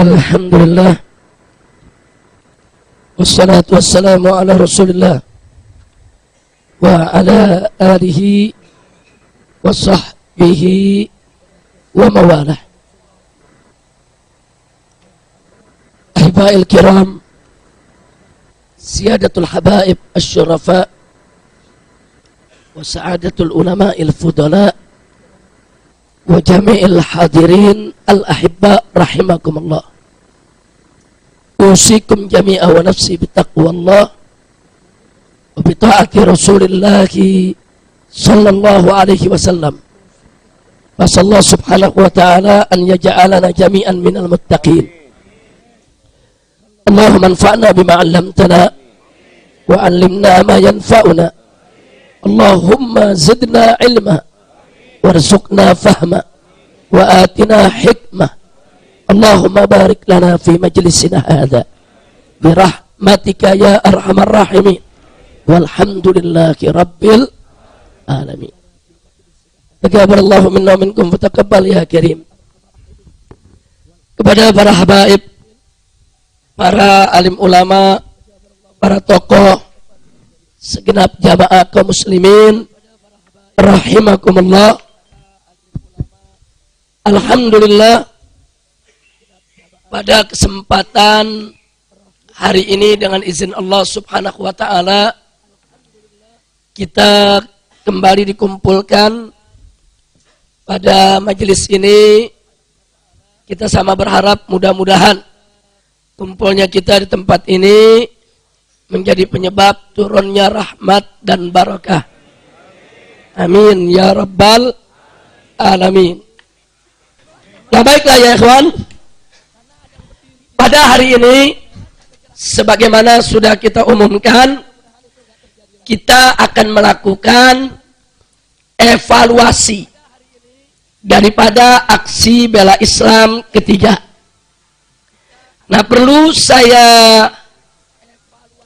Alhamdulillah, wassalatu wassalamu ala rasulillah wa ala alihi wa sahbihi wa mawalah. Ahiba'il kiram, siyadatul habaib asy-syurafa wa sa'adatul ulama'il fudala wa jami'il hadirin al-ahibba rahimakumullah. Usikum jami'a wa nafsi bitaqwallah wa bita'ati rasulillahi sallallahu alaihi wasallam. Fasallahu subhanahu wa ta'ala an yaja'alana jami'an minal muttaqin. Allahumma anfa'na bima 'allamtana wa 'allimna ma yanfa'una. Allahumma zidna ilma warzuqna fahma wa atina hikmah. Allahumma barik lana fi majlisina hadha birahmatika ya arhamar rahimin walhamdulillahi rabbil alamin. Taqabbalallahu minna wa minkum fataqabbal ya karim. Kepada para habaib, para alim ulama, para tokoh, segenap jamaah kaum muslimin rahimakumullah. Alhamdulillah, pada kesempatan hari ini dengan izin Allah subhanahu wa ta'ala kita kembali dikumpulkan pada majelis ini. Kita sama berharap mudah-mudahan kumpulnya kita di tempat ini menjadi penyebab turunnya rahmat dan barakah. Amin ya rabbal alamin. Nah, baiklah ya ikhwan, pada hari ini sebagaimana sudah kita umumkan, kita akan melakukan evaluasi daripada aksi bela Islam ketiga. Nah, perlu saya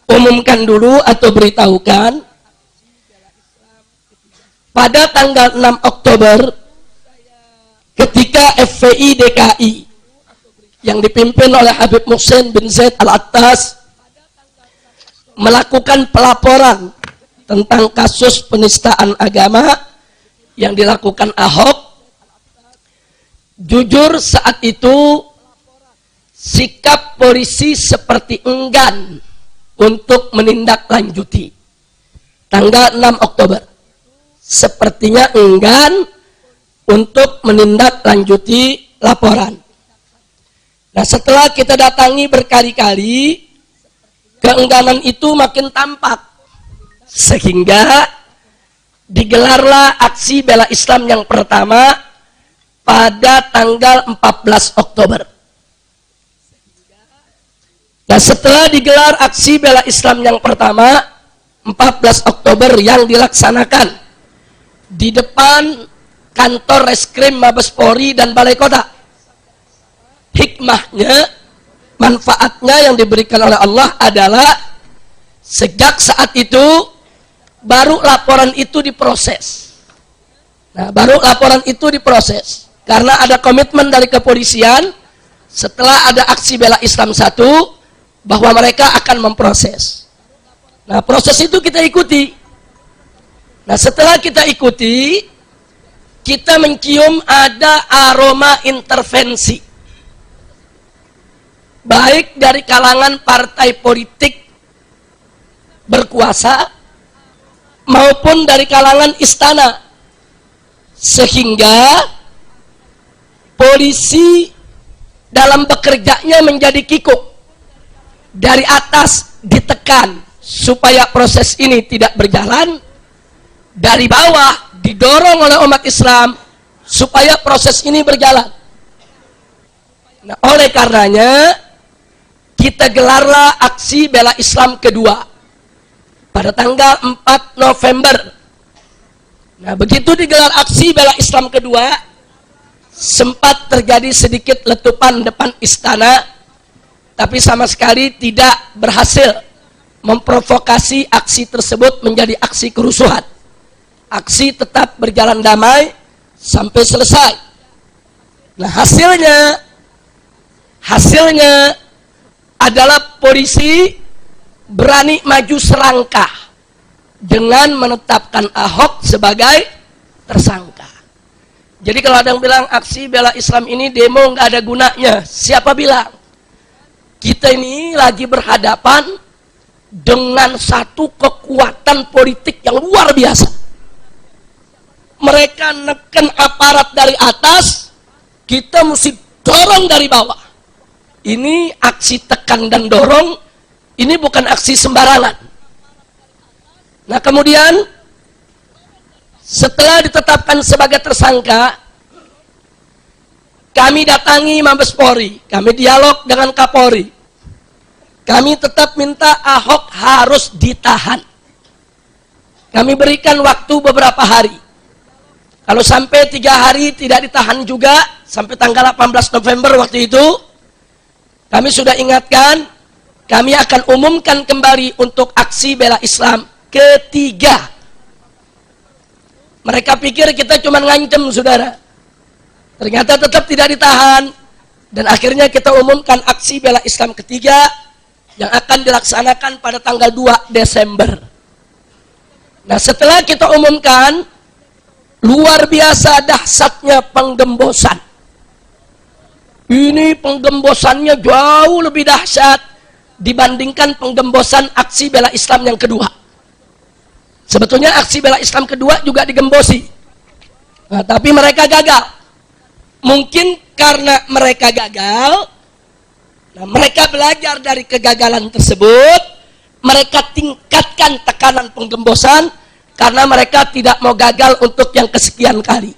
umumkan dulu atau beritahukan, pada tanggal 6 Oktober ketika FPI DKI yang dipimpin oleh Habib Muhsin bin Zaid Al-Attas melakukan pelaporan tentang kasus penistaan agama yang dilakukan Ahok, jujur saat itu sikap polisi seperti enggan untuk menindaklanjuti. Tanggal 6 Oktober sepertinya enggan untuk menindaklanjuti laporan. Nah, setelah kita datangi berkali-kali, keengganan itu makin tampak, sehingga digelarlah aksi bela Islam yang pertama pada tanggal 14 Oktober. Nah, setelah digelar aksi bela Islam yang pertama 14 Oktober yang dilaksanakan di depan kantor Reskrim Mabes Polri dan Balai Kota, hikmahnya, manfaatnya yang diberikan oleh Allah adalah sejak saat itu baru laporan itu diproses. Nah, baru laporan itu diproses karena ada komitmen dari kepolisian setelah ada aksi bela Islam 1 bahwa mereka akan memproses. Nah, proses itu kita ikuti. Nah, setelah kita ikuti, kita mencium ada aroma intervensi, baik dari kalangan partai politik berkuasa maupun dari kalangan istana, sehingga polisi dalam bekerjanya menjadi kikuk. Dari atas ditekan supaya proses ini tidak berjalan, dari bawah didorong oleh umat Islam supaya proses ini berjalan. Nah, oleh karenanya kita gelarlah aksi bela Islam kedua pada tanggal 4 November. Nah, begitu digelar aksi bela Islam kedua, sempat terjadi sedikit letupan depan istana, tapi sama sekali tidak berhasil memprovokasi aksi tersebut menjadi aksi kerusuhan. Aksi tetap berjalan damai sampai selesai. Nah, Hasilnya adalah polisi berani maju serangkah dengan menetapkan Ahok sebagai tersangka. Jadi kalau ada yang bilang aksi bela Islam ini demo nggak ada gunanya, siapa bilang? Kita ini lagi berhadapan dengan satu kekuatan politik yang luar biasa. Mereka neken aparat dari atas, kita mesti dorong dari bawah. Ini aksi tekan dan dorong, ini bukan aksi sembarangan. Nah kemudian setelah ditetapkan sebagai tersangka, kami datangi Mabes Polri, kami dialog dengan Kapolri. Kami tetap minta Ahok harus ditahan. Kami berikan waktu beberapa hari. Kalau sampai 3 hari tidak ditahan juga, sampai tanggal 18 November waktu itu, kami sudah ingatkan, kami akan umumkan kembali untuk aksi bela Islam ketiga. Mereka pikir kita cuma ngancem, saudara. Ternyata tetap tidak ditahan. Dan akhirnya kita umumkan aksi bela Islam ketiga yang akan dilaksanakan pada tanggal 2 Desember. Nah setelah kita umumkan, luar biasa dahsyatnya penggembosan. Ini penggembosannya jauh lebih dahsyat dibandingkan penggembosan aksi bela Islam yang kedua. Sebetulnya aksi bela Islam kedua juga digembosi. Nah, tapi mereka gagal. Mungkin karena mereka gagal, nah mereka belajar dari kegagalan tersebut, mereka tingkatkan tekanan penggembosan karena mereka tidak mau gagal untuk yang kesekian kali.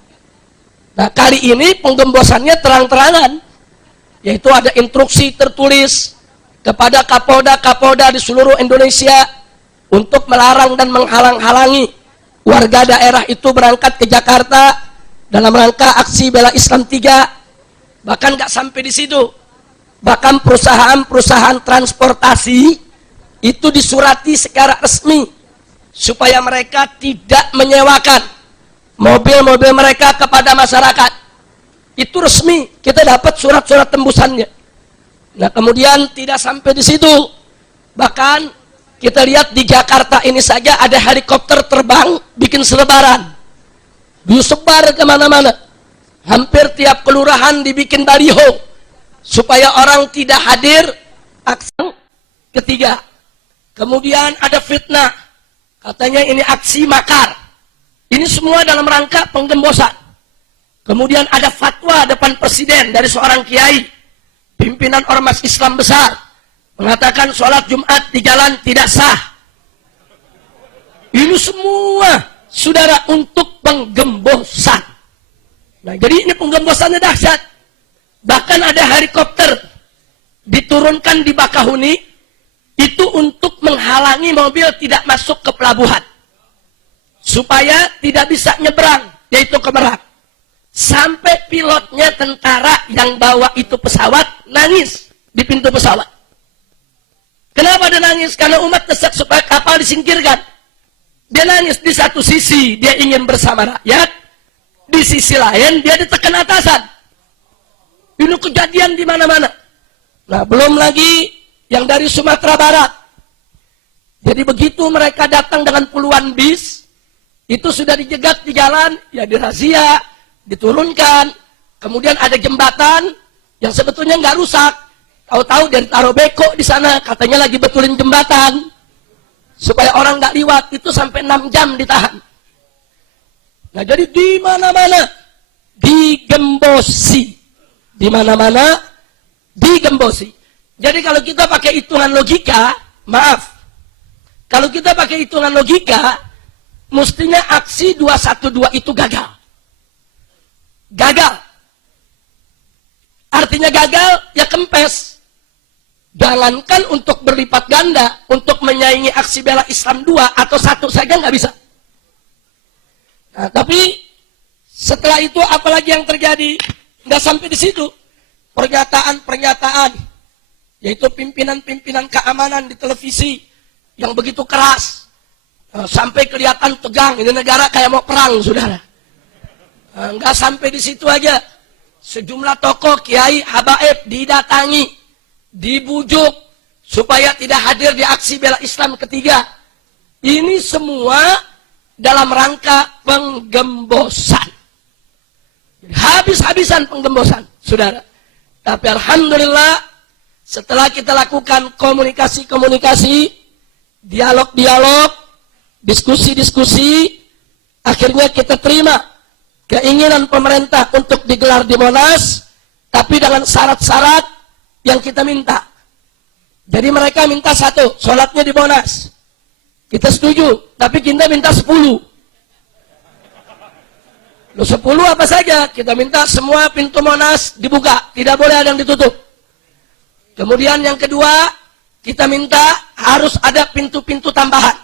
Nah kali ini penggembosannya terang-terangan, yaitu ada instruksi tertulis kepada Kapolda-Kapolda di seluruh Indonesia untuk melarang dan menghalang-halangi warga daerah itu berangkat ke Jakarta dalam rangka aksi bela Islam 3. Bahkan nggak sampai di situ, bahkan perusahaan-perusahaan transportasi itu disurati secara resmi supaya mereka tidak menyewakan mobil-mobil mereka kepada masyarakat. Itu resmi, kita dapat surat-surat tembusannya. Nah kemudian tidak sampai di situ, bahkan kita lihat di Jakarta ini saja ada helikopter terbang bikin selebaran, disebar kemana-mana. Hampir tiap kelurahan dibikin baliho supaya orang tidak hadir aksi ketiga. Kemudian ada fitnah, katanya ini aksi makar. Ini semua dalam rangka penggembosan. Kemudian ada fatwa depan presiden dari seorang kiai, pimpinan ormas Islam besar, mengatakan sholat Jumat di jalan tidak sah. Ini semua, saudara, untuk penggembosan. Nah, jadi ini penggembosannya dahsyat. Bahkan ada helikopter diturunkan di Bakahuni, itu untuk menghalangi mobil tidak masuk ke pelabuhan, supaya tidak bisa nyebrang, yaitu ke Merak. Sampai pilotnya tentara yang bawa itu pesawat nangis di pintu pesawat. Kenapa dia nangis? Karena umat desak supaya kapal disingkirkan. Dia nangis, di satu sisi dia ingin bersama rakyat, di sisi lain dia ditekan atasan. Ini kejadian di mana-mana. Nah, belum lagi yang dari Sumatera Barat. Jadi begitu mereka datang dengan puluhan bis, itu sudah dijegat di jalan, ya dirazia, diturunkan. Kemudian ada jembatan yang sebetulnya nggak rusak, tahu-tahu dari taruh beko di sana, katanya lagi betulin jembatan supaya orang nggak liwat. Itu sampai 6 jam ditahan. Nah, jadi di mana-mana digembosi, di mana-mana digembosi. Jadi kalau kita pakai hitungan logika, maaf, kalau kita pakai hitungan logika, mestinya aksi 212 itu gagal. Gagal. Artinya gagal, ya kempes. Jangankan untuk berlipat ganda, untuk menyaingi aksi bela Islam 2 atau 1 saja nggak bisa. Nah, tapi setelah itu apalagi yang terjadi? Nggak sampai di situ. Pernyataan-pernyataan, yaitu pimpinan-pimpinan keamanan di televisi yang begitu keras, sampai kelihatan tegang. Ini negara kayak mau perang, saudara. Nggak sampai di situ aja. sejumlah tokoh, kiai, habaib didatangi, dibujuk supaya tidak hadir di aksi bela Islam ketiga. Ini semua dalam rangka penggembosan. Habis-habisan penggembosan, saudara. Tapi alhamdulillah, setelah kita lakukan komunikasi-komunikasi, dialog-dialog, diskusi-diskusi, akhirnya kita terima keinginan pemerintah untuk digelar di Monas, tapi dengan syarat-syarat yang kita minta. Jadi mereka minta 1, sholatnya di Monas. Kita setuju, tapi kita minta 10. Lu 10 apa saja, kita minta semua pintu Monas dibuka, tidak boleh ada yang ditutup. Kemudian yang kedua, kita minta harus ada pintu-pintu tambahan.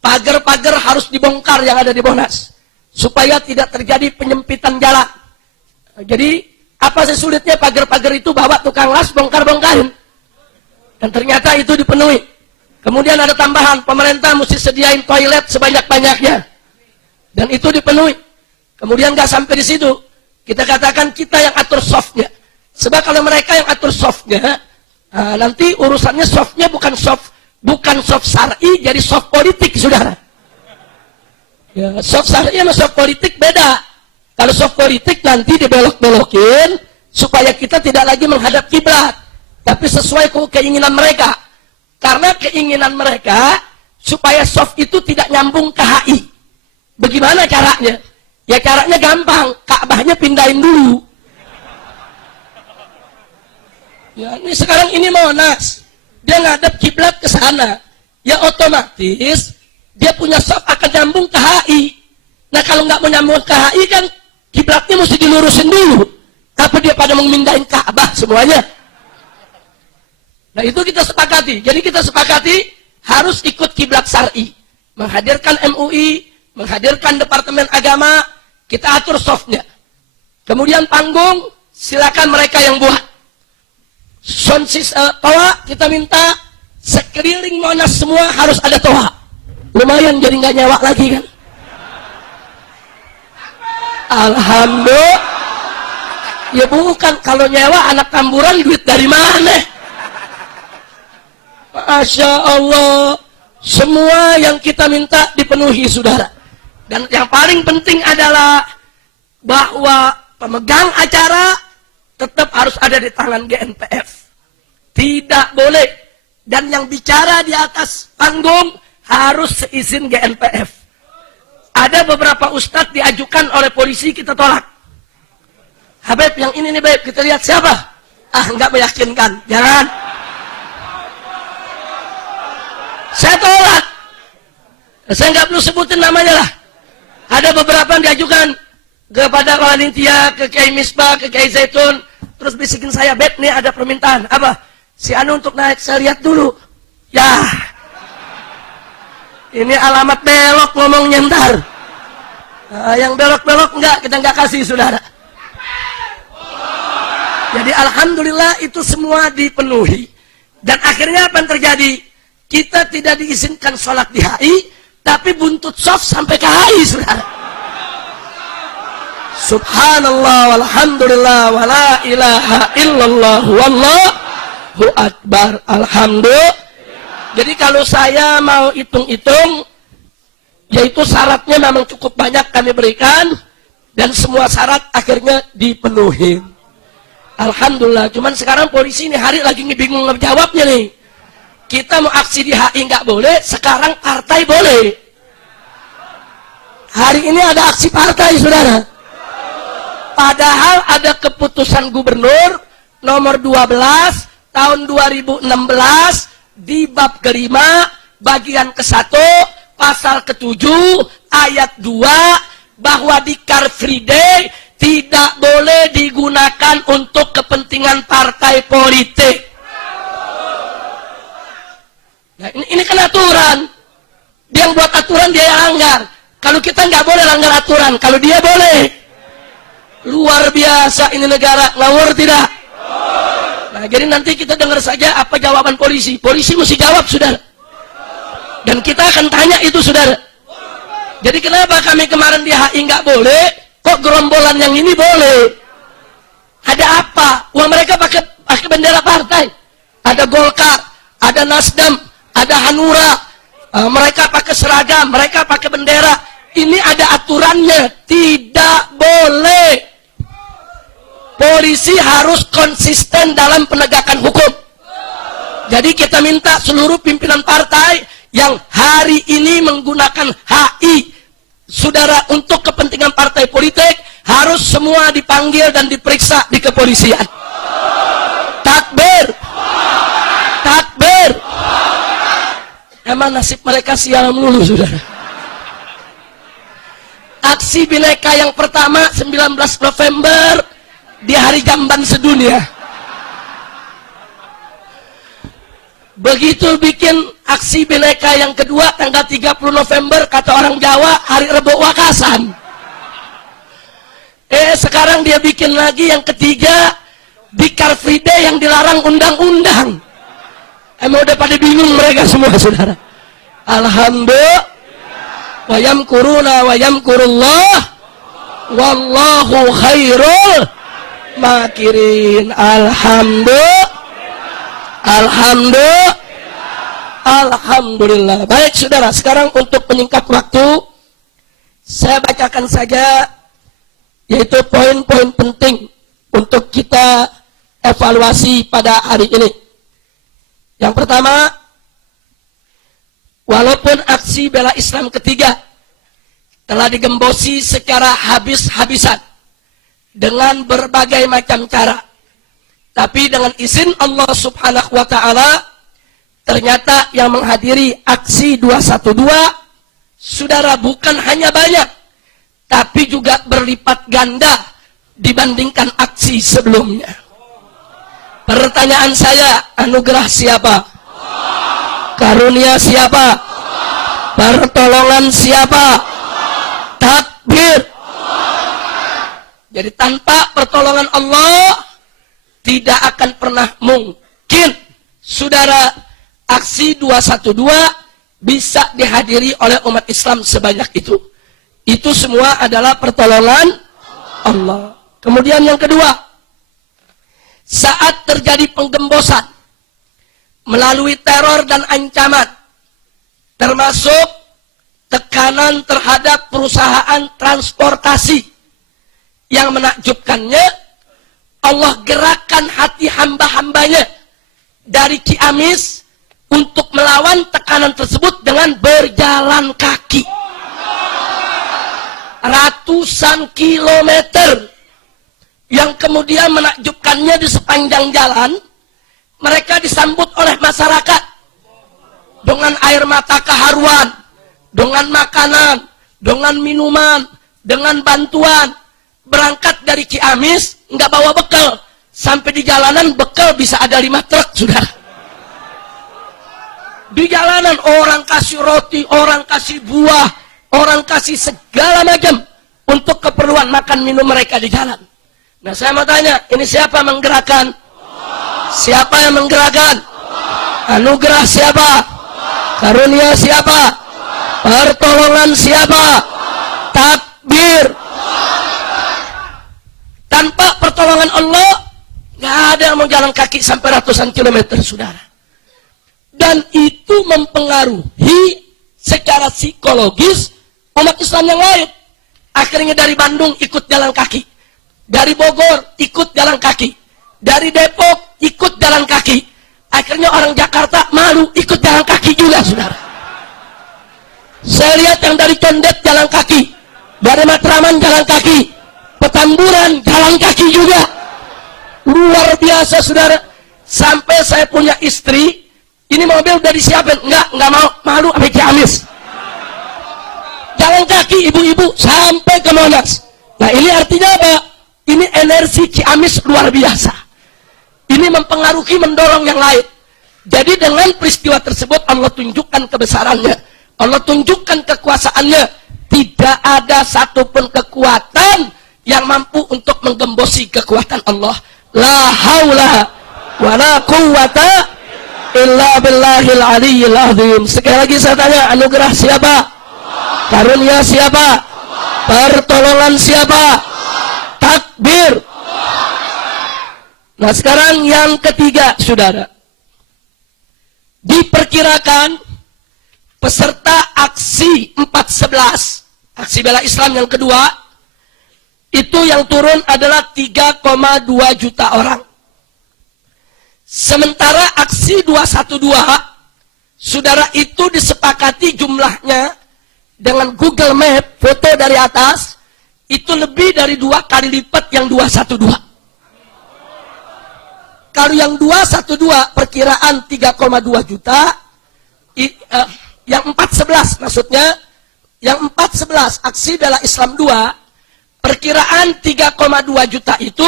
Pagar-pagar harus dibongkar yang ada di Monas, supaya tidak terjadi penyempitan jalan. Jadi, apa sesulitnya pagar-pagar itu bawa tukang las, bongkar-bongkarin. Dan ternyata itu dipenuhi. Kemudian ada tambahan, pemerintah mesti sediain toilet sebanyak-banyaknya. Dan itu dipenuhi. Kemudian nggak sampai di situ, kita katakan kita yang atur softnya. Sebab kalau mereka yang atur softnya, nanti urusannya softnya bukan soft syar'i, jadi soft politik, saudara. Ya, soft syar'i sama soft politik beda. Kalau soft politik nanti dibelok-belokin supaya kita tidak lagi menghadap kiblat, tapi sesuai keinginan mereka. Karena keinginan mereka supaya soft itu tidak nyambung ke HI. Bagaimana caranya? Ya caranya gampang, Ka'bahnya pindahin dulu. Ya, ini sekarang ini Monas, dia ngadep kiblat ke sana, ya otomatis dia punya soft akan nyambung ke HI. Nah kalau nggak mau nyambung ke HI kan kiblatnya mesti dilurusin dulu. Tapi dia pada memindahin Ka'bah semuanya. Nah itu kita sepakati. Jadi kita sepakati harus ikut kiblat syar'i, menghadirkan MUI, menghadirkan Departemen Agama. Kita atur softnya. Kemudian panggung, silakan mereka yang buat. Toa, kita minta sekeliling Monas semua harus ada toa. Lumayan jadi nggak nyewa lagi kan. Alhamdulillah. Ya bukan, kalau nyewa anak Tamburan duit dari mana? Masya Allah. Semua yang kita minta dipenuhi, saudara. Dan yang paling penting adalah bahwa pemegang acara tetap harus ada di tangan GNPF. Tidak boleh. Dan yang bicara di atas panggung harus seizin GNPF. Ada beberapa ustadz diajukan oleh polisi, kita tolak. Habib, yang ini nih Habib, kita lihat siapa? Enggak meyakinkan. Jangan. Saya tolak. Saya nggak perlu sebutin namanya lah. Ada beberapa yang diajukan kepada panitia, ke Kiai Misbah, ke Kiai Zaitun, terus bisikin saya, Beb, nih ada permintaan. Apa? Si Anu untuk naik, saya lihat dulu. Ya, ini alamat belok ngomongnya ntar. Yang belok-belok enggak, kita enggak kasih, saudara. Jadi alhamdulillah itu semua dipenuhi. Dan akhirnya apa yang terjadi? Kita tidak diizinkan sholat di HI, tapi buntut soft sampai ke HI, saudara. Subhanallah walhamdulillah wala ilaha illallah wallahu akbar. Alhamdulillah. Jadi kalau saya mau hitung-hitung, yaitu syaratnya memang cukup banyak kami berikan, dan semua syarat akhirnya dipenuhi. Alhamdulillah. Cuman sekarang polisi ini hari lagi bingung ngejawabnya nih. Kita mau aksi di HI nggak boleh, sekarang partai boleh. Hari ini ada aksi partai, saudara. Padahal ada keputusan gubernur nomor 12 tahun 2016 di bab kelima bagian ke-1 pasal ke-7 ayat 2 bahwa di Car Free Day tidak boleh digunakan untuk kepentingan partai politik. Nah, ini kan aturan. Dia yang buat aturan, dia yang langgar. Kalau kita nggak boleh langgar aturan, kalau dia boleh. Luar biasa ini negara, ngawur tidak? Nah, jadi nanti kita dengar saja apa jawaban polisi. Polisi mesti jawab, saudara. Dan kita akan tanya itu, saudara. Jadi kenapa kami kemarin di HI nggak boleh, kok gerombolan yang ini boleh? Ada apa? Wah, mereka pakai bendera partai. Ada Golkar, ada Nasdem, ada Hanura. Mereka pakai seragam, mereka pakai bendera. Ini ada aturannya, tidak boleh. Polisi harus konsisten dalam penegakan hukum. Jadi kita minta seluruh pimpinan partai yang hari ini menggunakan HI, saudara, untuk kepentingan partai politik, harus semua dipanggil dan diperiksa di kepolisian. Takbir, takbir. Emang nasib mereka sial mulu, saudara. Aksi Bhinneka yang pertama 19 November di hari jamban sedunia. Begitu bikin aksi Bhinneka yang kedua tanggal 30 November, kata orang Jawa, hari Rebok Wakasan. Sekarang dia bikin lagi yang ketiga di Car Free Day yang dilarang undang-undang. Emang udah pada bingung mereka semua, saudara. Alhamdulillah. Wa yamkuruna wa yamkurullah wallahu khairul makirin. Alhamdulillah. Alhamdulillah. Alhamdulillah. Baik, saudara, sekarang untuk menyingkat waktu, saya bacakan saja yaitu poin-poin penting untuk kita evaluasi pada hari ini. Yang pertama, walaupun aksi bela Islam ketiga telah digembosi secara habis-habisan dengan berbagai macam cara, tapi dengan izin Allah Subhanahu wa Ta'ala, ternyata yang menghadiri aksi 212, saudara, bukan hanya banyak, tapi juga berlipat ganda dibandingkan aksi sebelumnya. Pertanyaan saya, anugerah siapa? Karunia siapa? Pertolongan siapa? Takbir. Jadi tanpa pertolongan Allah, tidak akan pernah mungkin, saudara, aksi 212 bisa dihadiri oleh umat Islam sebanyak itu. Itu semua adalah pertolongan Allah. Kemudian yang kedua, saat terjadi penggembosan melalui teror dan ancaman, termasuk tekanan terhadap perusahaan transportasi, yang menakjubkannya, Allah gerakkan hati hamba-hambanya dari Ciamis untuk melawan tekanan tersebut dengan berjalan kaki. Ratusan kilometer. Yang kemudian menakjubkannya, di sepanjang jalan mereka disambut oleh masyarakat dengan air mata keharuan, dengan makanan, dengan minuman, dengan bantuan. Berangkat dari Ciamis nggak bawa bekal, sampai di jalanan bekal bisa ada 5 truk, saudara. Di jalanan orang kasih roti, orang kasih buah, orang kasih segala macam untuk keperluan makan minum mereka di jalan. Nah, saya mau tanya, ini siapa menggerakkan? Siapa yang menggerakkan? Anugerah siapa? Karunia siapa? Pertolongan siapa? Takbir. Tanpa pertolongan Allah, nggak ada yang mau jalan kaki sampai ratusan kilometer, saudara. Dan itu mempengaruhi secara psikologis umat Islam yang lain. Akhirnya dari Bandung ikut jalan kaki, dari Bogor ikut jalan kaki, dari Depok ikut jalan kaki. Akhirnya orang Jakarta malu ikut jalan kaki juga, saudara. Saya lihat yang dari Condet jalan kaki, dari Matraman jalan kaki, Petamburan jalan kaki juga. Luar biasa, saudara. Sampai saya punya istri, ini mobil udah disiapin, enggak mau, malu sampai Ciamis. Jalan kaki ibu-ibu sampai ke Monas. Nah, ini artinya apa? Ini energi Ciamis luar biasa. Ini mempengaruhi, mendorong yang lain. Jadi dengan peristiwa tersebut Allah tunjukkan kebesarannya, Allah tunjukkan kekuasaannya. Tidak ada satupun kekuatan yang mampu untuk menggembosi kekuatan Allah. La haula wa la quwwata illa billahil aliyyil azim. Sekali lagi saya tanya, anugerah siapa? Karunia siapa? Pertolongan siapa? Takbir. Nah sekarang yang ketiga, saudara. Diperkirakan peserta aksi 411, aksi bela Islam yang kedua, itu yang turun adalah 3,2 juta orang. Sementara aksi 212, saudara, itu disepakati jumlahnya dengan Google Map, foto dari atas, itu lebih dari 2 kali lipat yang 212. Kalau yang 212 perkiraan 3,2 juta, yang 411 maksudnya, yang 411 aksi bela Islam 2, perkiraan 3,2 juta itu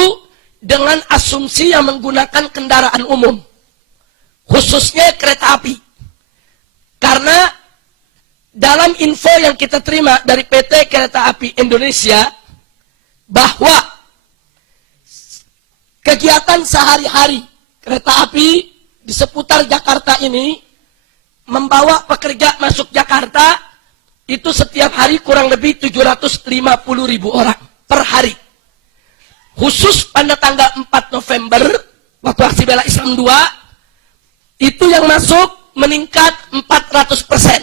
dengan asumsi yang menggunakan kendaraan umum, khususnya kereta api. Karena dalam info yang kita terima dari PT Kereta Api Indonesia, bahwa kegiatan sehari-hari kereta api di seputar Jakarta ini membawa pekerja masuk Jakarta itu setiap hari kurang lebih 750.000 orang per hari. Khusus pada tanggal 4 November waktu aksi bela Islam 2 itu yang masuk meningkat 400%.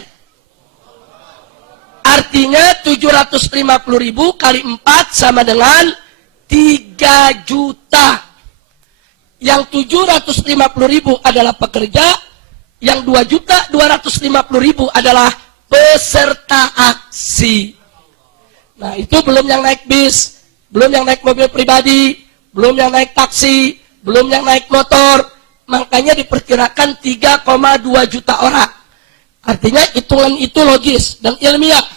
Artinya 750.000 kali 4 sama dengan 3 juta. Yang 750.000 adalah pekerja, yang 2.250.000 adalah peserta aksi. Nah itu belum yang naik bis, belum yang naik mobil pribadi, belum yang naik taksi, belum yang naik motor. Makanya diperkirakan 3,2 juta orang. Artinya hitungan itu logis dan ilmiah.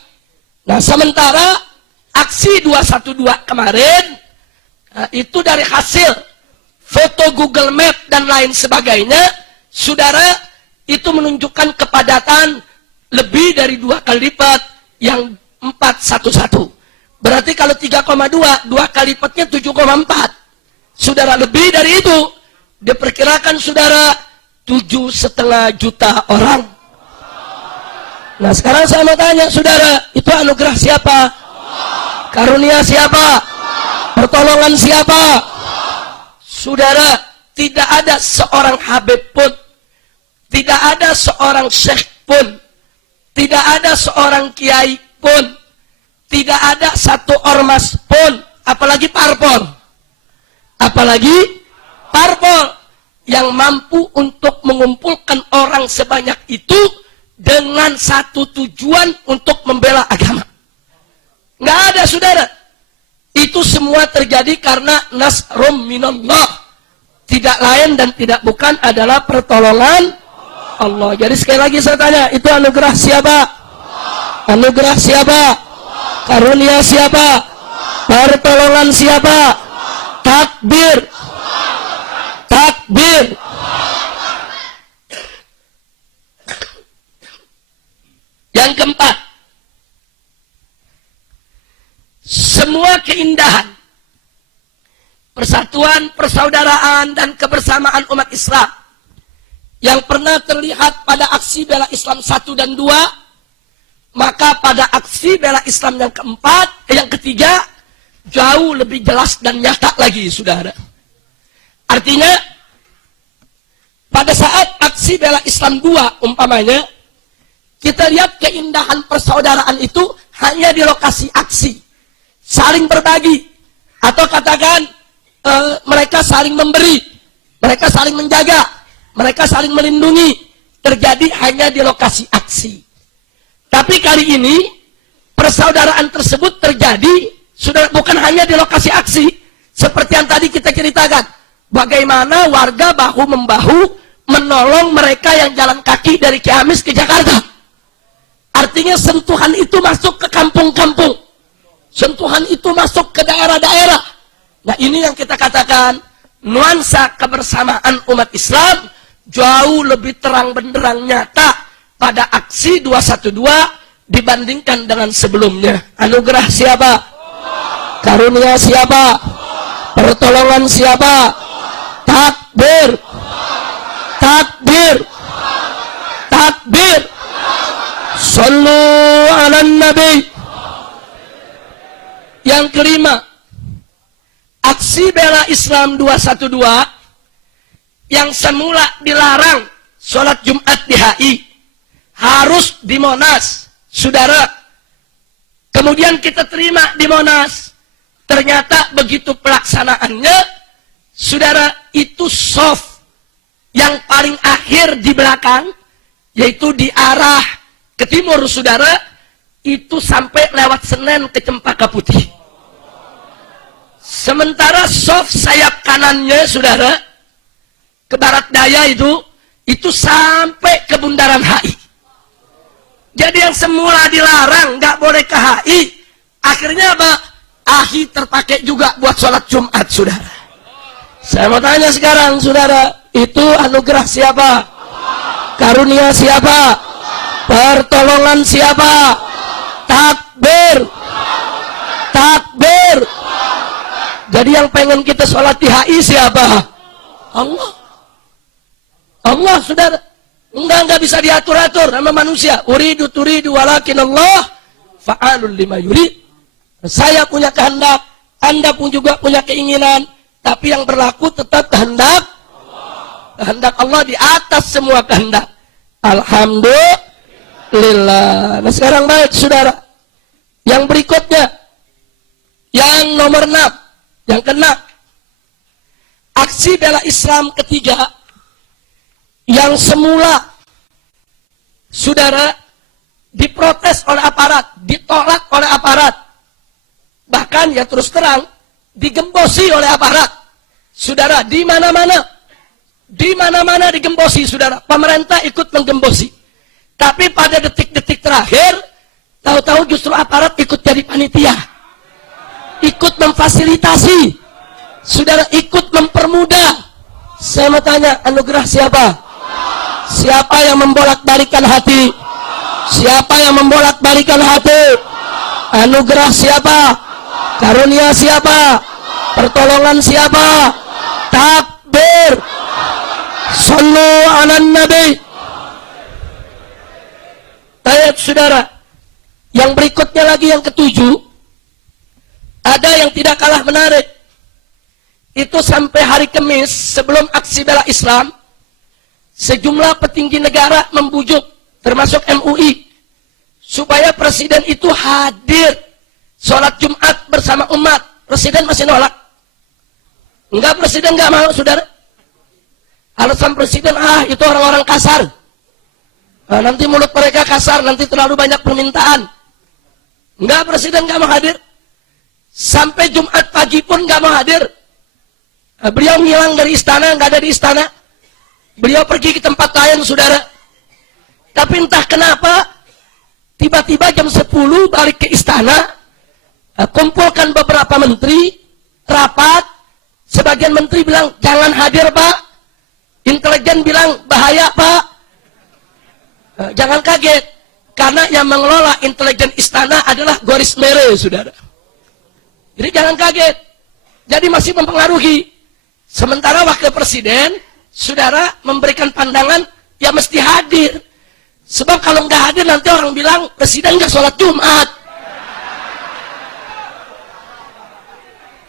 Nah sementara aksi 212 kemarin, itu dari hasil foto Google Map dan lain sebagainya, saudara, itu menunjukkan kepadatan lebih dari 2 kali lipat yang 411. Berarti kalau 3,2, 2 kali lipatnya 7,4. Saudara, lebih dari itu, diperkirakan saudara 7,5 juta orang. Nah sekarang saya mau tanya saudara, itu anugerah siapa? Karunia siapa? Pertolongan siapa? Saudara, tidak ada seorang habib pun, tidak ada seorang syekh pun, tidak ada seorang kiai pun, tidak ada satu ormas pun, apalagi parpol, yang mampu untuk mengumpulkan orang sebanyak itu dengan satu tujuan untuk membela agama. Nggak ada, saudara. Itu semua terjadi karena nasrum minallah. Tidak lain dan tidak bukan adalah pertolongan Allah. Jadi sekali lagi saya tanya, itu anugerah siapa? Anugerah siapa? Karunia siapa? Pertolongan siapa? Takbir. Takbir. Yang keempat, semua keindahan, persatuan, persaudaraan, dan kebersamaan umat Islam yang pernah terlihat pada aksi bela Islam 1 dan 2, maka pada aksi bela Islam yang keempat, yang ketiga, jauh lebih jelas dan nyata lagi, saudara. Artinya, pada saat aksi bela Islam 2, umpamanya, kita lihat keindahan persaudaraan itu hanya di lokasi aksi. Saling berbagi, atau katakan mereka saling memberi, mereka saling menjaga, mereka saling melindungi, terjadi hanya di lokasi aksi. Tapi kali ini persaudaraan tersebut terjadi sudah bukan hanya di lokasi aksi, seperti yang tadi kita ceritakan, bagaimana warga bahu membahu menolong mereka yang jalan kaki dari Ciamis ke Jakarta. Artinya sentuhan itu masuk ke kampung-kampung. Sentuhan itu masuk ke daerah-daerah. Nah ini yang kita katakan, nuansa kebersamaan umat Islam jauh lebih terang benderang nyata pada aksi 212 dibandingkan dengan sebelumnya. Anugerah siapa? Karunia siapa? Pertolongan siapa? Takbir. Takbir. Takbir. Sallu ala nabi. Yang kelima, aksi bela Islam 212 yang semula dilarang sholat Jumat di HI, harus di Monas, saudara. Kemudian kita terima di Monas. Ternyata begitu pelaksanaannya, saudara, itu soft yang paling akhir di belakang, yaitu di arah ke timur, saudara, itu sampai lewat Senen ke Cempaka Putih. Sementara soft sayap kanannya, saudara, ke barat daya itu sampai ke Bundaran HI. Jadi yang semula dilarang nggak boleh ke HI, akhirnya apa? HI terpakai juga buat sholat Jumat, saudara. Saya mau tanya sekarang, saudara, itu anugerah siapa? Karunia siapa? Pertolongan siapa? Takbir, takbir. Jadi yang pengen kita sholat di HI siapa? Allah. Allah, saudara. Enggak bisa diatur-atur sama manusia. Uridu turidu walakin Allah fa'alul lima yurid. Saya punya kehendak, Anda pun juga punya keinginan, tapi yang berlaku tetap kehendak Allah. Kehendak Allah di atas semua kehendak. Alhamdulillah. Nah sekarang baik, saudara. Yang berikutnya, yang nomor 6, yang ke-6, aksi bela Islam ketiga, yang semula, saudara, diprotes oleh aparat, ditolak oleh aparat, bahkan ya terus terang digembosi oleh aparat, saudara, di mana-mana digembosi, saudara. Pemerintah ikut menggembosi, tapi pada detik-detik terakhir, tahu-tahu justru aparat ikut jadi panitia, ikut memfasilitasi, saudara, ikut mempermudah. Saya mau tanya, anugerah siapa? Siapa yang membolak-balikan hati? Siapa yang membolak-balikan hati? Anugerah siapa? Karunia siapa? Pertolongan siapa? Takbir. Sallu ala nabi. Baik, saudara. Yang berikutnya lagi, yang ke-7, ada yang tidak kalah menarik. Itu sampai hari Kamis sebelum aksi bela Islam, sejumlah petinggi negara membujuk, termasuk MUI, supaya presiden itu hadir sholat Jumat bersama umat. Presiden masih nolak. Enggak, presiden enggak mau, saudara. Alasan presiden, itu orang-orang kasar. Nanti mulut mereka kasar, nanti terlalu banyak permintaan. Enggak, presiden enggak mau hadir. Sampai Jumat pagi pun enggak mau hadir. Beliau ngilang dari istana, enggak ada di istana. Beliau pergi ke tempat lain, saudara. Tapi entah kenapa, tiba-tiba jam 10 balik ke istana, kumpulkan beberapa menteri, rapat. Sebagian menteri bilang, jangan hadir, Pak. Intelijen bilang, bahaya, Pak. Jangan kaget, karena yang mengelola intelijen istana adalah Goris Mere, saudara. Jadi jangan kaget. Jadi masih mempengaruhi. Sementara wakil presiden, saudara, memberikan pandangan, ya mesti hadir. Sebab kalau nggak hadir nanti orang bilang presiden nggak sholat Jumat.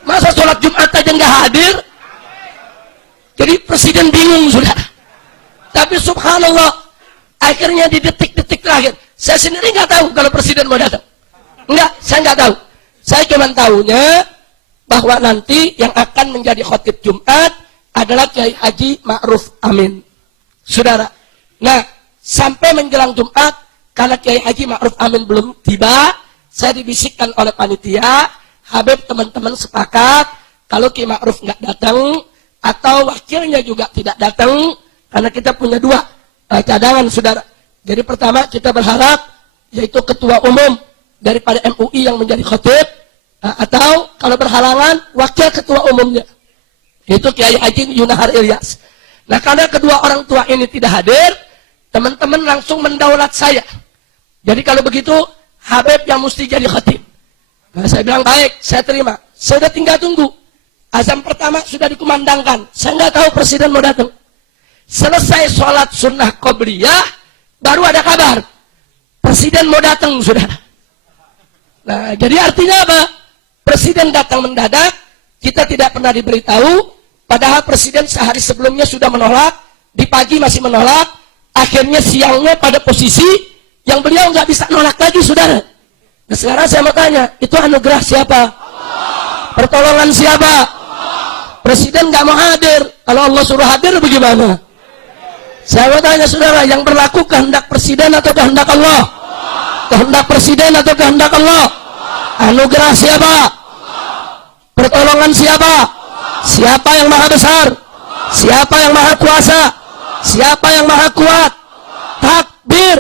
Masa sholat Jumat aja nggak hadir? Jadi presiden bingung, saudara. Tapi subhanallah, akhirnya di detik-detik terakhir, saya sendiri nggak tahu kalau presiden mau datang. Enggak, saya nggak tahu. Saya cuma tahunya bahwa nanti yang akan menjadi khotib Jumat adalah Kiai Haji Ma'ruf Amin, saudara. Nah, sampai menjelang Jumat, karena Kiai Haji Ma'ruf Amin belum tiba, saya dibisikkan oleh panitia, Habib, teman-teman sepakat, kalau Kiai Ma'ruf nggak datang, atau wakilnya juga tidak datang, karena kita punya 2 cadangan, saudara. Jadi pertama, kita berharap, yaitu ketua umum daripada MUI yang menjadi khotib, atau kalau berhalangan, wakil ketua umumnya, itu Kiai Haji Yunahar Ilyas. Nah, karena kedua orang tua ini tidak hadir, teman-teman langsung mendaulat saya. Jadi kalau begitu, Habib yang mesti jadi khatib. Nah, saya bilang, baik, saya terima. Saya sudah tinggal tunggu. Azan pertama sudah dikumandangkan. Saya nggak tahu presiden mau datang. Selesai sholat sunnah qobliyah, baru ada kabar. Presiden mau datang, saudara. Nah, jadi artinya apa? Presiden datang mendadak, kita tidak pernah diberitahu, Padahal presiden sehari sebelumnya sudah menolak, di pagi masih menolak, akhirnya siangnya pada posisi yang beliau nggak bisa nolak lagi, saudara. Nah sekarang saya mau tanya, itu anugerah siapa? Pertolongan siapa? Presiden nggak mau hadir, kalau Allah suruh hadir bagaimana? Saya mau tanya saudara, yang berlaku kehendak presiden atau kehendak Allah? Kehendak presiden atau kehendak Allah? Anugerah siapa? Pertolongan siapa? Siapa yang maha besar? Siapa yang maha kuasa? Siapa yang maha kuat? Takbir.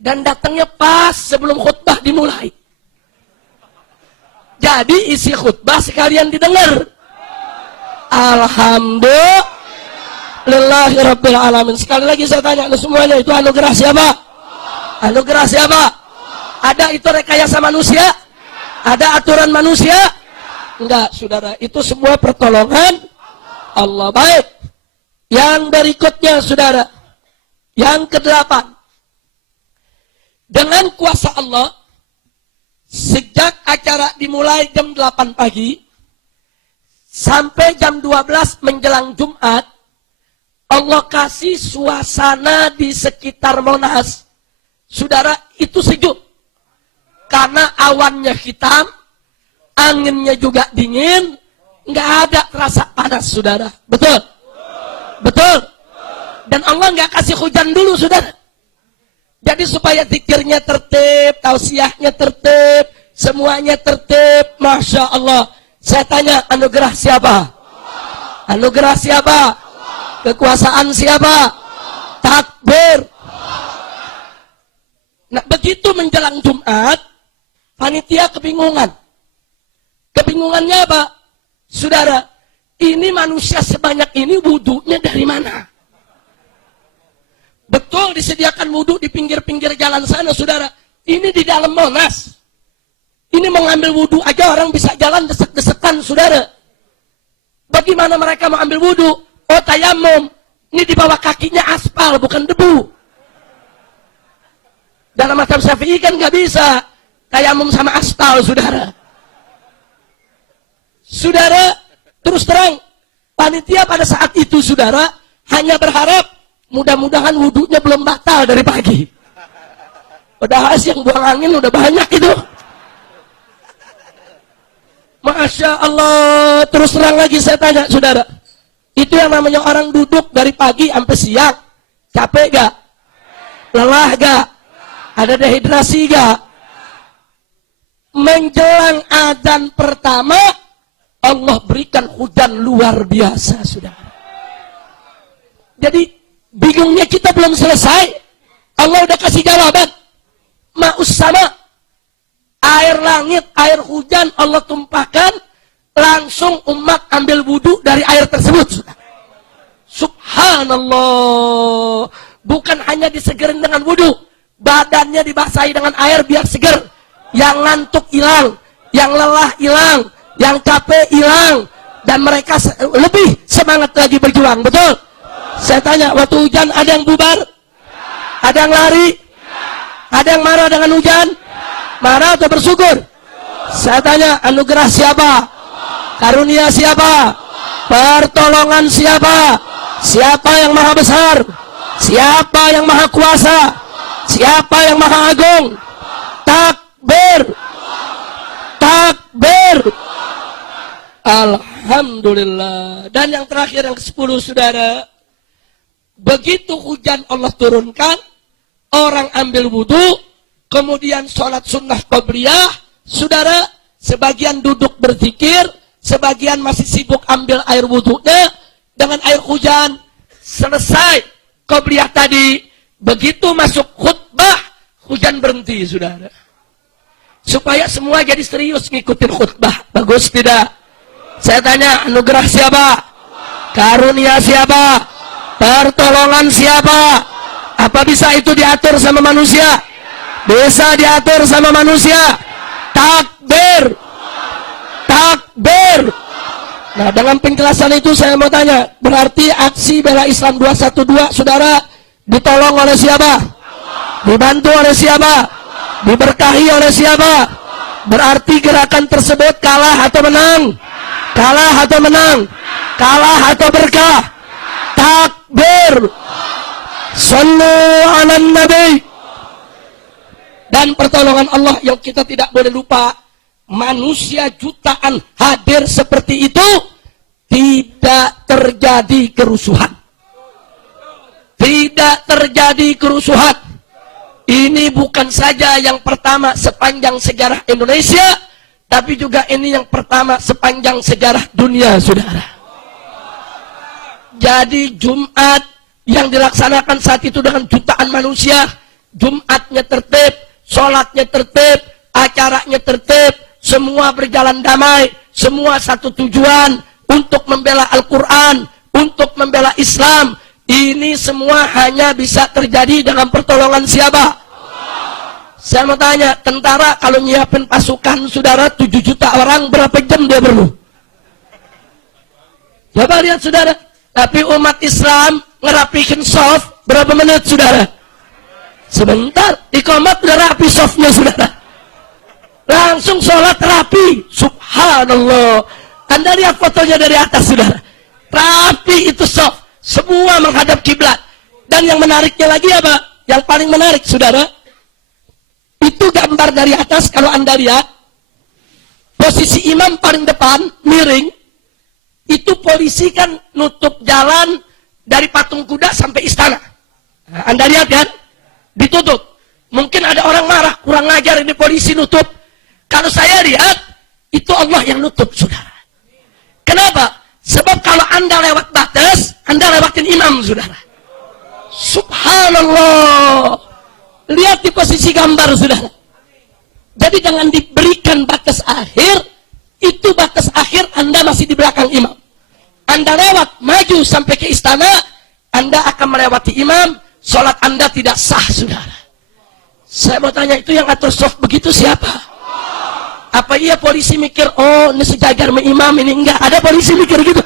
Dan datangnya pas sebelum khutbah dimulai. Jadi isi khutbah sekalian didengar. Alhamdulillahirabbil alamin. Sekali lagi saya tanya semuanya, itu anugerah siapa? Anugerah siapa? Ada itu rekayasa manusia? Ada aturan manusia? Enggak, saudara. Itu semua pertolongan Allah. Baik. Yang berikutnya, saudara. Yang ke-8. Dengan kuasa Allah, sejak acara dimulai jam 8 pagi, sampai jam 12 menjelang Jumat, Allah kasih suasana di sekitar Monas. Saudara, itu sejuk. Karena awannya hitam, anginnya juga dingin, nggak ada terasa panas, saudara. Betul? Betul? Dan Allah nggak kasih hujan dulu, saudara. Jadi supaya zikirnya tertib, tausiahnya tertib, semuanya tertib, Masya Allah. Saya tanya, anugerah siapa? Anugerah siapa? Kekuasaan siapa? Takbir. Nah, begitu menjelang Jumat, panitia kebingungan. Kebingungannya apa? Saudara, ini manusia sebanyak ini wudunya dari mana? Betul disediakan wudhu di pinggir-pinggir jalan sana, saudara. Ini di dalam Monas. Ini mau ngambil wudhu aja orang bisa jalan desek-desekan, saudara. Bagaimana mereka mau ambil wudhu? Oh, tayamum. Ini di bawah kakinya aspal, bukan debu. Dalam mazhab Syafi'i kan nggak bisa tayamum sama aspal, saudara. Saudara, terus terang, panitia pada saat itu, saudara, hanya berharap mudah-mudahan wudhunya belum batal dari pagi. Padahal yang buang angin udah banyak itu. Masya Allah. Terus terang lagi saya tanya, saudara, itu yang namanya orang duduk dari pagi sampai siang, capek gak? Lelah gak? Ada dehidrasi gak? Menjelang adzan pertama, Allah berikan hujan luar biasa, saudara. Jadi bingungnya kita belum selesai, Allah udah kasih jawaban. Ma'us sama, air langit, air hujan Allah tumpahkan, langsung umat ambil wudhu dari air tersebut. Subhanallah. Bukan hanya disegerin dengan wudhu, badannya dibasahi dengan air biar seger. Yang ngantuk hilang, yang lelah hilang, yang capek hilang, dan mereka lebih semangat lagi berjuang. Betul? Saya tanya, waktu hujan ada yang bubar? Ada yang lari? Ada yang marah dengan hujan? Marah atau bersyukur? Saya tanya, anugerah siapa? Karunia siapa? Pertolongan siapa? Siapa yang maha besar? Siapa yang maha kuasa? Siapa yang maha agung? Takbir! Takbir! Alhamdulillah. Dan yang terakhir, yang ke-10, saudara, begitu hujan Allah turunkan, orang ambil wudhu, kemudian sholat sunnah qabliyah, saudara, sebagian duduk berzikir, sebagian masih sibuk ambil air wudhunya dengan air hujan. Selesai qabliyah tadi, begitu masuk khutbah, hujan berhenti, saudara. Supaya semua jadi serius ngikutin khutbah. Bagus tidak? Saya tanya, anugerah siapa? Karunia siapa? Pertolongan siapa? Apa bisa itu diatur sama manusia? Bisa diatur sama manusia. Takbir! Takbir! Nah, dengan penjelasan itu saya mau tanya, berarti aksi bela Islam 212, saudara, ditolong oleh siapa? Dibantu oleh siapa? Diberkahi oleh siapa? Berarti gerakan tersebut kalah atau menang? Kalah atau menang? Kalah atau berkah? Takbir. Sallu ala nabi. Dan pertolongan Allah yang kita tidak boleh lupa, manusia jutaan hadir seperti itu, tidak terjadi kerusuhan. Tidak terjadi kerusuhan. Ini bukan saja yang pertama sepanjang sejarah Indonesia, tapi juga ini yang pertama sepanjang sejarah dunia, saudara. Jadi Jumat yang dilaksanakan saat itu dengan jutaan manusia, Jumatnya tertib, sholatnya tertib, acaranya tertib, semua berjalan damai, semua satu tujuan untuk membela Al-Quran, untuk membela Islam. Ini semua hanya bisa terjadi dengan pertolongan siapa? Saya mau tanya, tentara kalau nyiapin pasukan, saudara, 7 juta orang, berapa jam dia perlu? Coba lihat, saudara. Tapi umat Islam ngerapihin soft, berapa menit, saudara? Sebentar, iqamat udah rapi softnya, saudara. Langsung sholat rapi. Subhanallah. Anda lihat fotonya dari atas, saudara. Rapi itu soft. Semua menghadap kiblat. Dan yang menariknya lagi apa? Yang paling menarik, saudara, itu gambar dari atas. Kalau Anda lihat, posisi imam paling depan, miring. Itu polisi kan nutup jalan dari patung kuda sampai istana. Nah, Anda lihat kan? Ditutup. Mungkin ada orang marah, kurang ajar ini polisi nutup. Kalau saya lihat, itu Allah yang nutup, saudara. Kenapa? Sebab kalau Anda lewat batas, Anda lewatin imam, saudara. Subhanallah. Lihat di posisi gambar, saudara. Jadi jangan diberikan batas akhir, itu batas akhir Anda masih di belakang imam. Anda lewat, maju sampai ke istana, Anda akan melewati imam, sholat Anda tidak sah, saudara. Saya mau tanya, itu yang atur soft begitu siapa? Apa iya polisi mikir, oh ini sejajar sama imam, ini enggak? Ada polisi mikir gitu?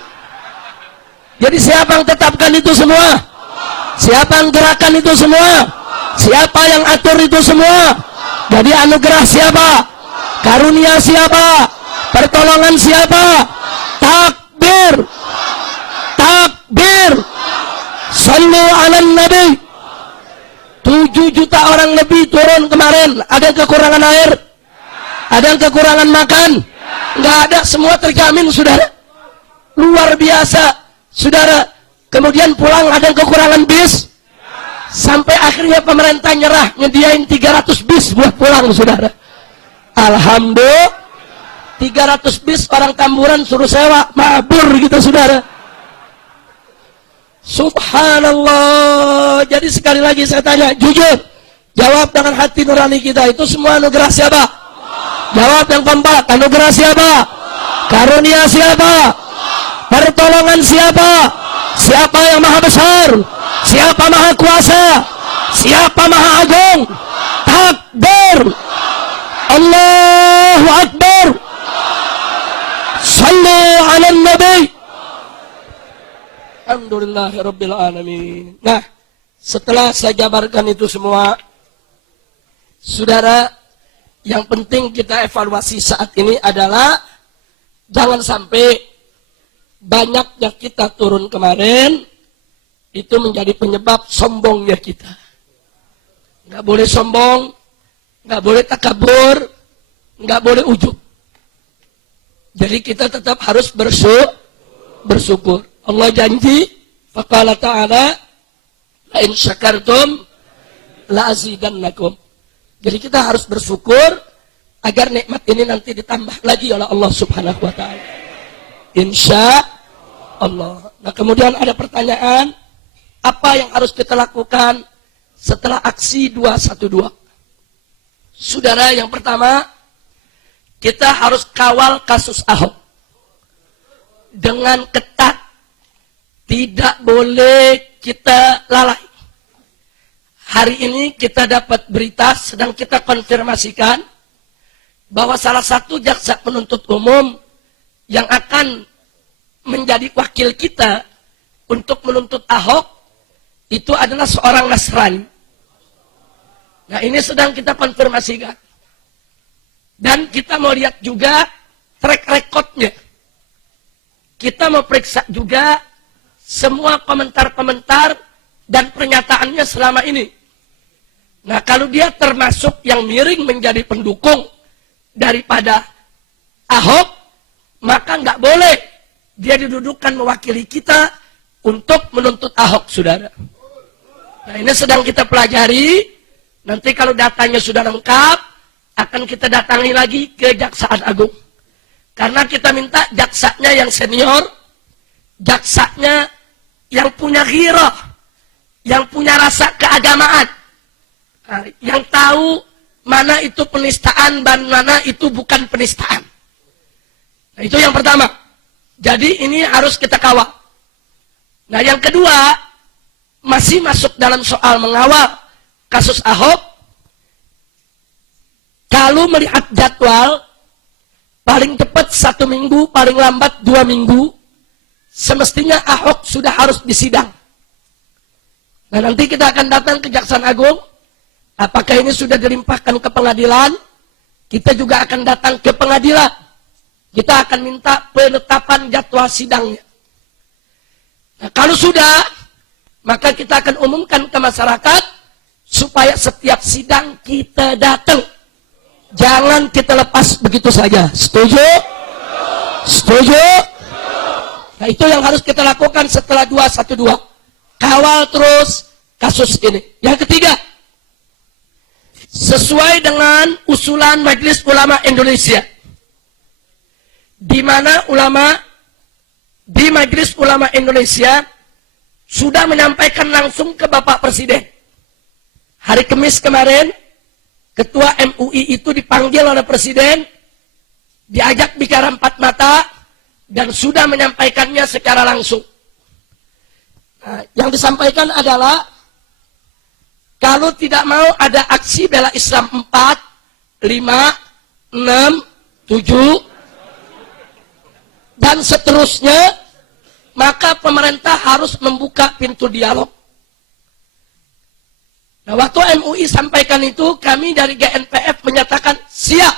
Jadi siapa yang tetapkan itu semua? Siapa yang gerakan itu semua? Siapa yang atur itu semua? Jadi anugerah siapa? Karunia siapa? Pertolongan siapa? Takbir. Takbir. Sallu ala nabi. 7 juta orang lebih turun kemarin. Ada kekurangan air? Ada yang kekurangan makan? Enggak ada, semua terjamin, saudara. Luar biasa, saudara. Kemudian pulang ada yang kekurangan bis. Sampai akhirnya pemerintah nyerah, nyediain 300 bis buat pulang, saudara. Alhamdulillah. 300 bis orang Tamburan suruh sewa, mabur gitu, saudara. Subhanallah. Jadi sekali lagi saya tanya, jujur, jawab dengan hati nurani kita, itu semua anugerah siapa? Jawab yang keempat, anugerah siapa? Karunia siapa? Pertolongan siapa? Siapa yang maha besar? Siapa maha kuasa? Siapa maha agung? Takbir. Allahu Akbar. Sallu ala nabi. Alhamdulillahirabbil alamin. Nah, setelah saya jabarkan itu semua, saudara, yang penting kita evaluasi saat ini adalah jangan sampai banyaknya kita turun kemarin itu menjadi penyebab sombongnya kita. Nggak boleh sombong, nggak boleh takabur, nggak boleh ujub. Jadi kita tetap harus bersyukur. Allah janji, faqala ta'ala, la in syakartum la azidannakum. Jadi kita harus bersyukur agar nikmat ini nanti ditambah lagi oleh Allah Subhanahu wa taala. Insya Allah. Nah, kemudian ada pertanyaan, apa yang harus kita lakukan setelah aksi 212? Saudara, yang pertama, kita harus kawal kasus Ahok dengan ketat. Tidak boleh kita lalai. Hari ini kita dapat berita, sedang kita konfirmasikan, bahwa salah satu jaksa penuntut umum yang akan menjadi wakil kita untuk menuntut Ahok, itu adalah seorang Nasrani. Nah, ini sedang kita konfirmasikan. Dan kita mau lihat juga track recordnya. kita mau periksa juga semua komentar-komentar dan pernyataannya selama ini. Nah, kalau dia termasuk yang miring menjadi pendukung daripada Ahok, maka nggak boleh dia didudukkan mewakili kita untuk menuntut Ahok, saudara. Nah, ini sedang kita pelajari. Nanti kalau datanya sudah lengkap, akan kita datangi lagi ke Jaksaan Agung. Karena kita minta jaksanya yang senior, jaksanya yang punya ghirah, yang punya rasa keagamaan, yang tahu mana itu penistaan dan mana itu bukan penistaan. Nah, itu yang pertama. Jadi ini harus kita kawal. Nah, yang kedua, masih masuk dalam soal mengawal kasus Ahok. Kalau melihat jadwal, paling cepat 1 minggu, paling lambat 2 minggu, semestinya Ahok sudah harus disidang. Nah, nanti kita akan datang ke Kejaksaan Agung. Apakah ini sudah dilimpahkan ke pengadilan? Kita juga akan datang ke pengadilan. Kita akan minta penetapan jadwal sidangnya. Nah, kalau sudah, maka kita akan umumkan ke masyarakat supaya setiap sidang kita datang. Jangan kita lepas begitu saja. Setuju? Setuju? Nah, itu yang harus kita lakukan setelah 212. Kawal terus kasus ini. Yang ketiga, sesuai dengan usulan Majelis Ulama Indonesia, di mana ulama di Majelis Ulama Indonesia sudah menyampaikan langsung ke Bapak Presiden. Hari Kamis kemarin, Ketua MUI itu dipanggil oleh Presiden, diajak bicara 4 mata, dan sudah menyampaikannya secara langsung. Nah, yang disampaikan adalah, kalau tidak mau ada aksi bela Islam 4, 5, 6, 7, dan seterusnya, maka pemerintah harus membuka pintu dialog. Nah, waktu MUI sampaikan itu, kami dari GNPF menyatakan siap.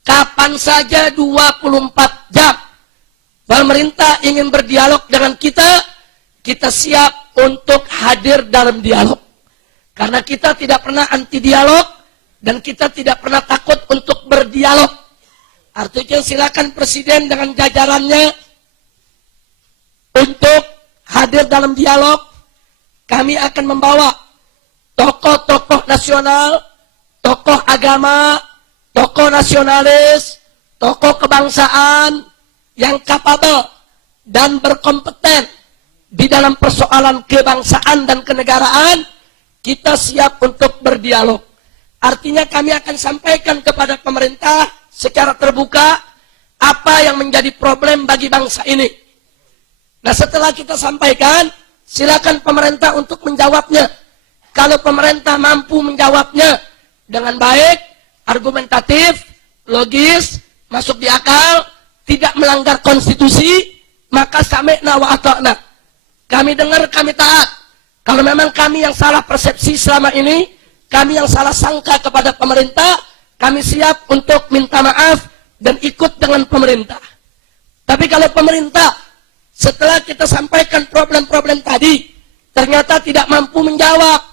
Kapan saja 24 jam pemerintah ingin berdialog dengan kita, kita siap untuk hadir dalam dialog. Karena kita tidak pernah anti dialog, dan kita tidak pernah takut untuk berdialog. Artinya silakan Presiden dengan jajarannya untuk hadir dalam dialog. Kami akan membawa tokoh-tokoh nasional, tokoh agama, tokoh nasionalis, tokoh kebangsaan yang kapabel dan berkompeten di dalam persoalan kebangsaan dan kenegaraan. Kita siap untuk berdialog. Artinya kami akan sampaikan kepada pemerintah secara terbuka apa yang menjadi problem bagi bangsa ini. Nah, setelah kita sampaikan, silakan pemerintah untuk menjawabnya. Kalau pemerintah mampu menjawabnya dengan baik, argumentatif, logis, masuk di akal, tidak melanggar konstitusi, maka sami'na wa ata'na. Kami dengar, kami taat. Kalau memang kami yang salah persepsi selama ini, kami yang salah sangka kepada pemerintah, kami siap untuk minta maaf dan ikut dengan pemerintah. Tapi kalau pemerintah, setelah kita sampaikan problem-problem tadi, ternyata tidak mampu menjawab,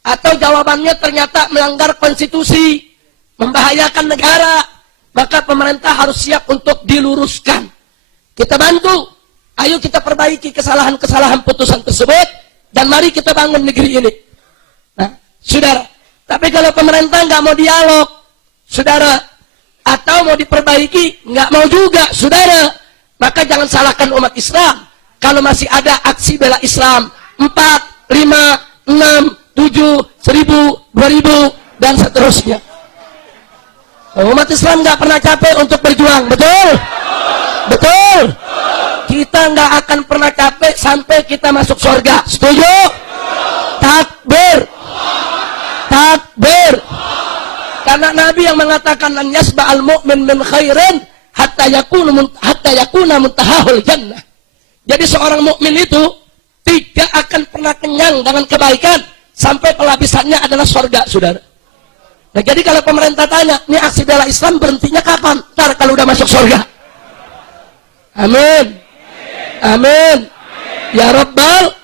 atau jawabannya ternyata melanggar konstitusi, membahayakan negara, maka pemerintah harus siap untuk diluruskan. Kita bantu, ayo kita perbaiki kesalahan-kesalahan putusan tersebut, dan mari kita bangun negeri ini. Nah, saudara, tapi kalau pemerintah nggak mau dialog, saudara, atau mau diperbaiki, nggak mau juga, saudara, maka jangan salahkan umat Islam. Kalau masih ada aksi bela Islam 4, 5, 6, 7, 1000, 2000, dan seterusnya. Umat Islam nggak pernah capek untuk berjuang, betul? Betul? Kita nggak akan pernah capek sampai kita masuk surga. Setuju? Takbir. Takbir. Karena Nabi yang mengatakan an yasba'al mu'min min khairin hatta yakuna muntahahul jannah. Jadi seorang mukmin itu tidak akan pernah kenyang dengan kebaikan sampai pelapisannya adalah surga, saudara. Nah, jadi kalau pemerintah tanya, ini aksi bela Islam berhentinya kapan? Ntar kalau udah masuk surga. Amin. Amin. Ya Rabbal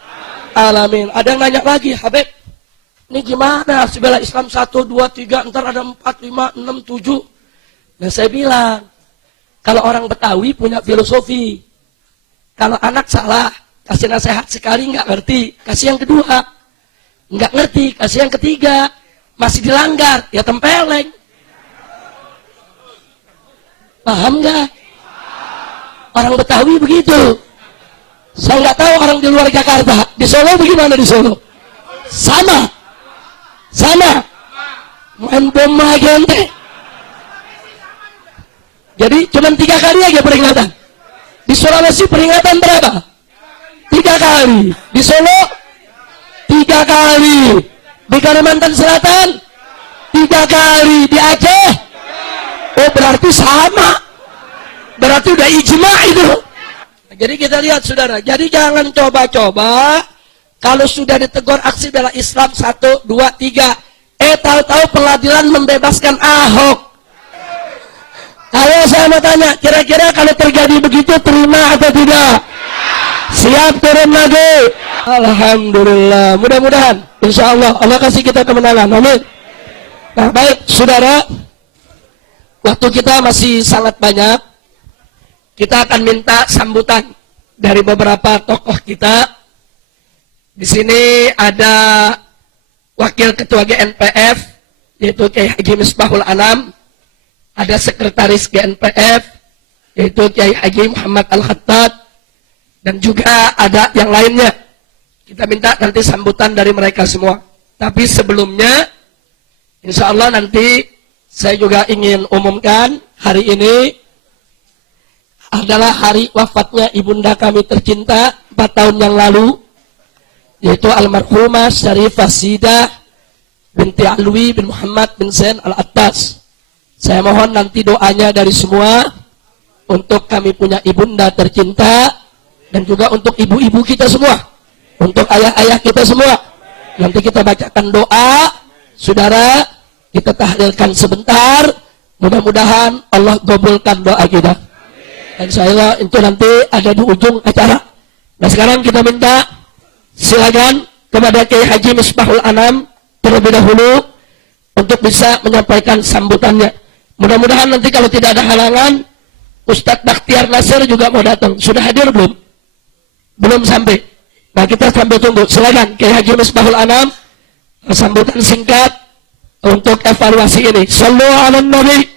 Alamin. Ada yang nanya lagi, Habib, ini gimana? Bela Islam 1, 2, 3, ntar ada 4, 5, 6, 7. Nah saya bilang, kalau orang Betawi punya filosofi, kalau anak salah, kasih nasihat sekali nggak ngerti, kasih yang kedua. Nggak ngerti, kasih yang ketiga. Masih dilanggar, ya tempeleng. Paham nggak? Orang Betawi begitu. Saya nggak tahu orang di luar Jakarta. Di Solo bagaimana di Solo? Sama. Main bom lagi ente. Jadi cuma 3 kali aja peringatan. Di Sulawesi peringatan berapa? 3 kali. Di Solo 3 kali. Di Kalimantan Selatan 3 kali. Di Aceh, oh berarti sama. Berarti udah ijma itu. Jadi kita lihat saudara, jadi jangan coba-coba kalau sudah ditegur aksi bela Islam 1, 2, 3, tahu-tahu pengadilan membebaskan Ahok. Kalau saya mau tanya, kira-kira kalau terjadi begitu terima atau tidak? Siap turun lagi? Alhamdulillah, mudah-mudahan insya Allah Allah kasih kita kemenangan, amin. Nah baik saudara, waktu kita masih sangat banyak. Kita akan minta sambutan dari beberapa tokoh kita. Di sini ada Wakil Ketua GNPF, yaitu Kiai Haji Misbahul Anam. Ada Sekretaris GNPF, yaitu Kiai Haji Muhammad Al-Khattab. Dan juga ada yang lainnya. Kita minta nanti sambutan dari mereka semua. Tapi sebelumnya, insya Allah nanti saya juga ingin umumkan hari ini adalah hari wafatnya ibunda kami tercinta 4 tahun yang lalu, yaitu almarhumah Syarifah Sidah binti Alwi bin Muhammad bin Zain Al-Attas. Saya mohon nanti doanya dari semua untuk kami punya ibunda tercinta dan juga untuk ibu-ibu kita semua, untuk ayah-ayah kita semua. Nanti kita bacakan doa, saudara, kita tahlilkan sebentar, mudah-mudahan Allah kabulkan doa kita. Dan insya itu nanti ada di ujung acara. Nah sekarang kita minta silakan kepada Kiai Haji Misbahul Anam terlebih dahulu untuk bisa menyampaikan sambutannya. Mudah-mudahan nanti kalau tidak ada halangan, Ustadz Bakhtiar Nasir juga mau datang. Sudah hadir belum? Belum sampai. Nah kita sambil tunggu. Silakan Kiai Haji Misbahul Anam, sambutan singkat untuk evaluasi ini. Sallu ala Nabi.